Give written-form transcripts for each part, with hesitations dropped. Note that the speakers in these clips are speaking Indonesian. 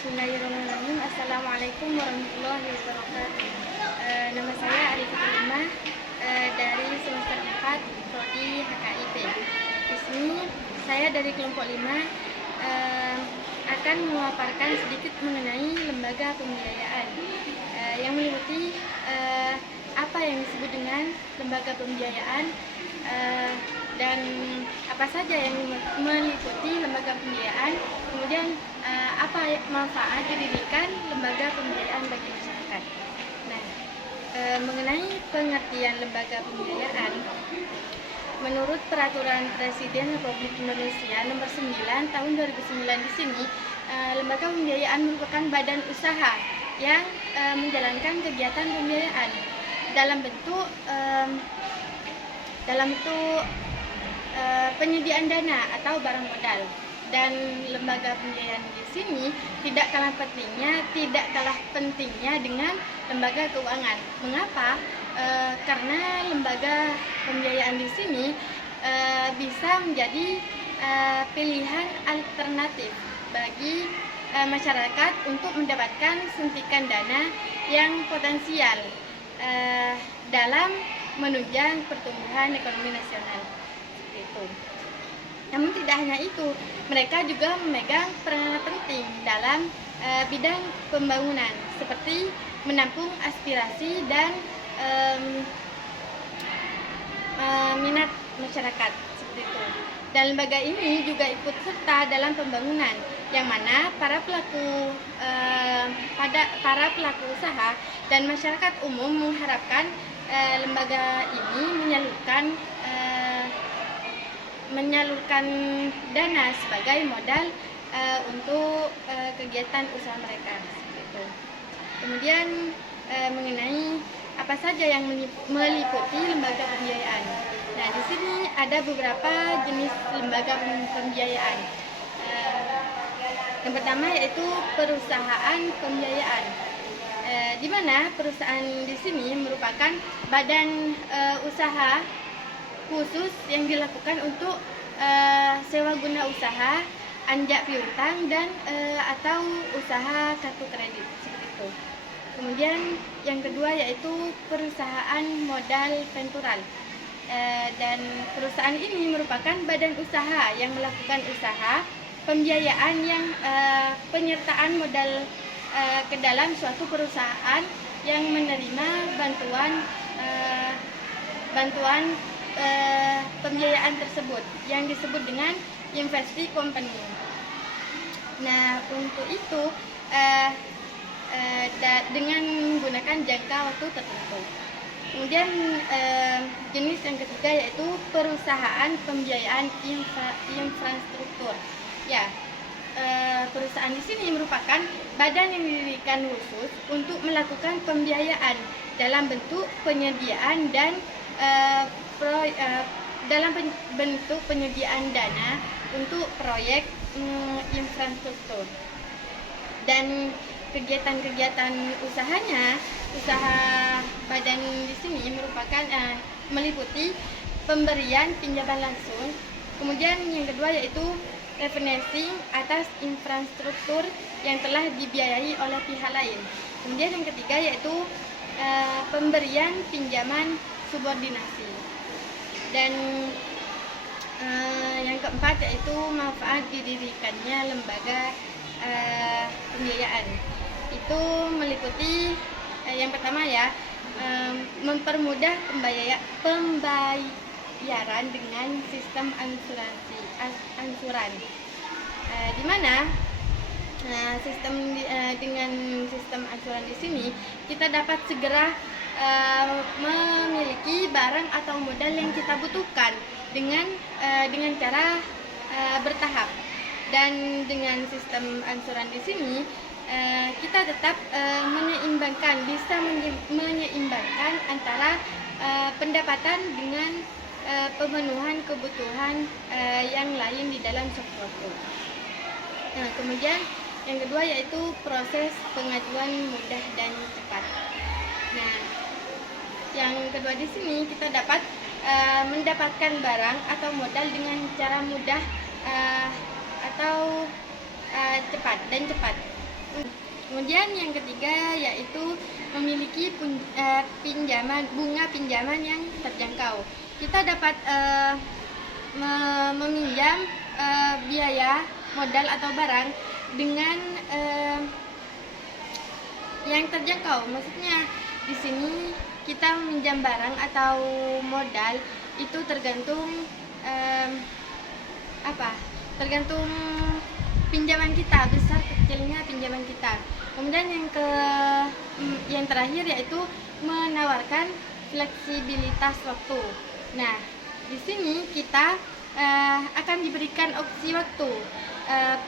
Bismillahirrahmanirrahim. Assalamualaikum warahmatullahi wabarakatuh. Nama saya Arifatul Imah dari semester 4 Prodi HKIP. Di sini saya dari kelompok 5 akan memaparkan sedikit mengenai lembaga pembiayaan yang meliputi apa yang disebut dengan lembaga pembiayaan dan apa saja yang meliputi lembaga pembiayaan, kemudian apa manfaat didirikan lembaga pembiayaan bagi masyarakat. Nah, mengenai pengertian lembaga pembiayaan, menurut Peraturan Presiden Republik Indonesia Nomor 9 Tahun 2009 di sini, lembaga pembiayaan merupakan badan usaha yang menjalankan kegiatan pembiayaan dalam bentuk penyediaan dana atau barang modal. Dan lembaga pembiayaan di sini tidak kalah pentingnya dengan lembaga keuangan. Mengapa? Karena lembaga pembiayaan di sini bisa menjadi pilihan alternatif bagi masyarakat untuk mendapatkan suntikan dana yang potensial dalam menunjang pertumbuhan ekonomi nasional. Itu. Namun tidak hanya itu, mereka juga memegang peranan penting dalam bidang pembangunan, seperti menampung aspirasi dan minat masyarakat, seperti itu. Dan lembaga ini juga ikut serta dalam pembangunan, yang mana para pelaku usaha dan masyarakat umum mengharapkan lembaga ini menyalurkan dana sebagai modal untuk kegiatan usaha mereka. Gitu. Kemudian mengenai apa saja yang meliputi lembaga pembiayaan. Nah, di sini ada beberapa jenis lembaga pembiayaan. Yang pertama yaitu perusahaan pembiayaan. Di mana perusahaan di sini merupakan badan usaha khusus yang dilakukan untuk sewa guna usaha, anjak piutang, dan atau usaha kartu kredit, seperti itu. Kemudian yang kedua yaitu perusahaan modal ventural. Dan perusahaan ini merupakan badan usaha yang melakukan usaha pembiayaan yang penyertaan modal ke dalam suatu perusahaan yang menerima bantuan pembiayaan tersebut yang disebut dengan investee company. Nah, untuk itu dengan menggunakan jangka waktu tertentu. Kemudian jenis yang ketiga yaitu perusahaan pembiayaan infrastruktur. Ya, perusahaan di sini merupakan badan yang didirikan khusus untuk melakukan pembiayaan dalam bentuk penyediaan dan dalam bentuk penyediaan dana untuk proyek infrastruktur. Dan kegiatan-kegiatan usaha badan di sini merupakan meliputi pemberian pinjaman langsung. Kemudian yang kedua yaitu refinancing atas infrastruktur yang telah dibiayai oleh pihak lain. Kemudian yang ketiga yaitu pemberian pinjaman subordinasi. Dan yang keempat yaitu manfaat didirikannya lembaga pembiayaan. Itu meliputi yang pertama ya, mempermudah pembayaran dengan sistem ansuran, di mana dengan sistem ansuran di sini kita dapat segera memiliki barang atau modal yang kita butuhkan dengan cara bertahap. Dan dengan sistem ansuran di sini kita tetap bisa menyeimbangkan antara pendapatan dengan pemenuhan kebutuhan yang lain di dalam suatu. Nah, kemudian yang kedua yaitu proses pengajuan mudah dan cepat. Nah, yang kedua di sini kita dapat mendapatkan barang atau modal dengan cara mudah atau cepat. Kemudian yang ketiga yaitu memiliki bunga pinjaman yang terjangkau. Kita dapat meminjam biaya modal atau barang dengan yang terjangkau. Maksudnya di sini kita meminjam barang atau modal itu tergantung tergantung pinjaman kita, besar kecilnya pinjaman kita. Kemudian yang terakhir yaitu menawarkan fleksibilitas waktu. Nah, di sini kita akan diberikan opsi waktu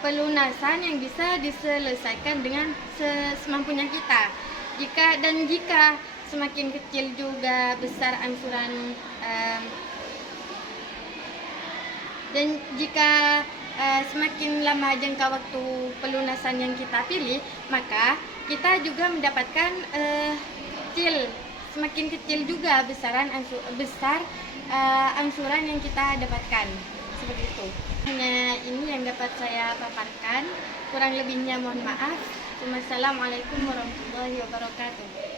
pelunasan yang bisa diselesaikan dengan semampunya kita. Jika semakin kecil juga besar angsuran dan jika semakin lama jangka waktu pelunasan yang kita pilih, maka kita juga mendapatkan semakin kecil juga angsuran yang kita dapatkan. Seperti itu. Hanya ini yang dapat saya paparkan. Kurang lebihnya mohon maaf. Wassalamualaikum warahmatullahi wabarakatuh.